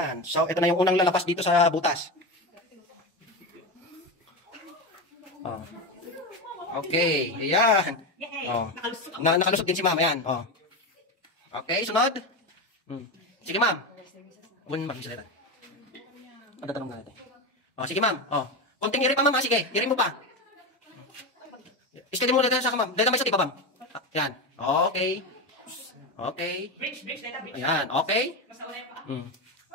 Yan. So, ito na yung unang lalabas dito sa butas. Oh. Okay. Ayan. Oh. Nakalusot din si ma'am. Ayan. Oh. Okay, sunod. Sige, ma'am. Ma'am, salita. Ang tatanong natin. Oh, sige, ma'am. Oh. Konting iri pa, ma'am. Sige, iri mo pa. Steady mo dito sa ma'am. Dito may sa tipa, ma'am. Ayan. Okay. Okay. Ayan. Okay.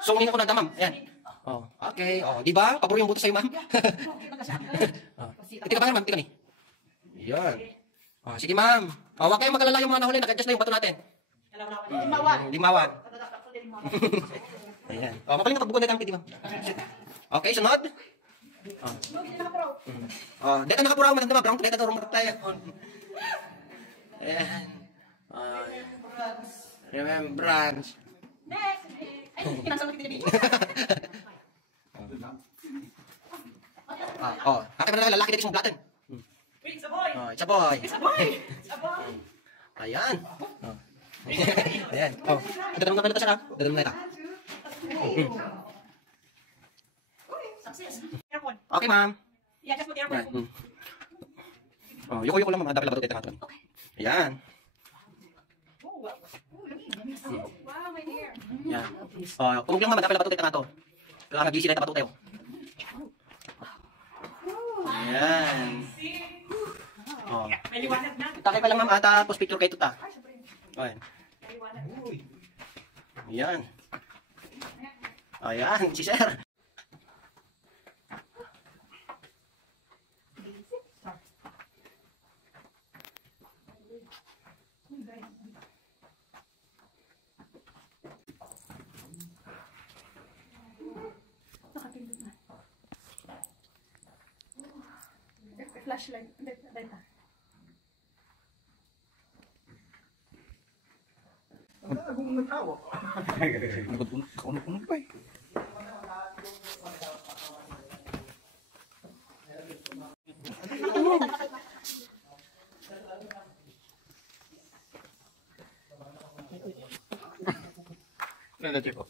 Sungin ako na, ma'am. Ayan. Oh, okay. Oh, di ba? Pabor yung buto sa'yo, ma'am. Oh. Tika ba, ma'am? Tika ni. Ayan. Oh, sige, ma'am. Oh, huwag kayong mag-alala yung mga nahuli. Nag-adjust na yung bato natin. Limawan. Ayan. Oh, mapaling kapag bukod na kang ma'am. Okay, sunod. Oh, dito nakapuraw matanda, brown dito daw rumot tayo. Ayan. Remembrance. Next. Ay, kinasal kita dito. Oh, akin na lalaki dito sa platen. It's a boy. Oh, it's a boy. It's a boy. It's a boy. Ayan. Oh. Ayan. Oh, dadam na pala siya. Dadam na ito. Success. Okay, ma'am. Yeah, just put the aircon. Oh, yuko lang, ma'am. Dapat lang ito. Okay. Ayan. Wow, my hair. Yan. Oh, kung lang, ma'am. Dapat lang patutay ito. Kailangan nag-isi na ito patutay. Ayan. Oh. Maliwanag na. Takay pa lang, ma'am. Tapos picture kayo ito ta. Ayan. Ayan. Ayan, si sir. Flashlight. Nagong nagtawa. Nagong pa eh. Nalagay ko.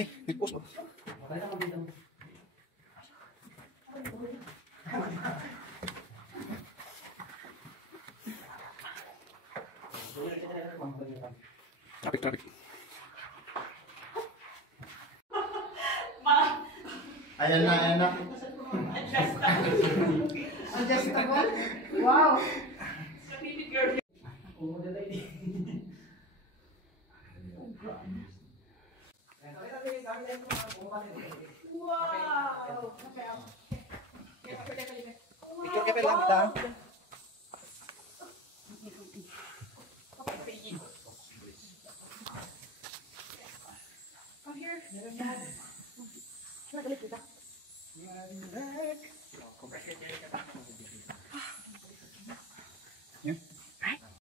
Nag-post mo. Traffic. Ayan na. Adjustable? Wow. Wow. Picture kayo lang ito. Come here. Yeah.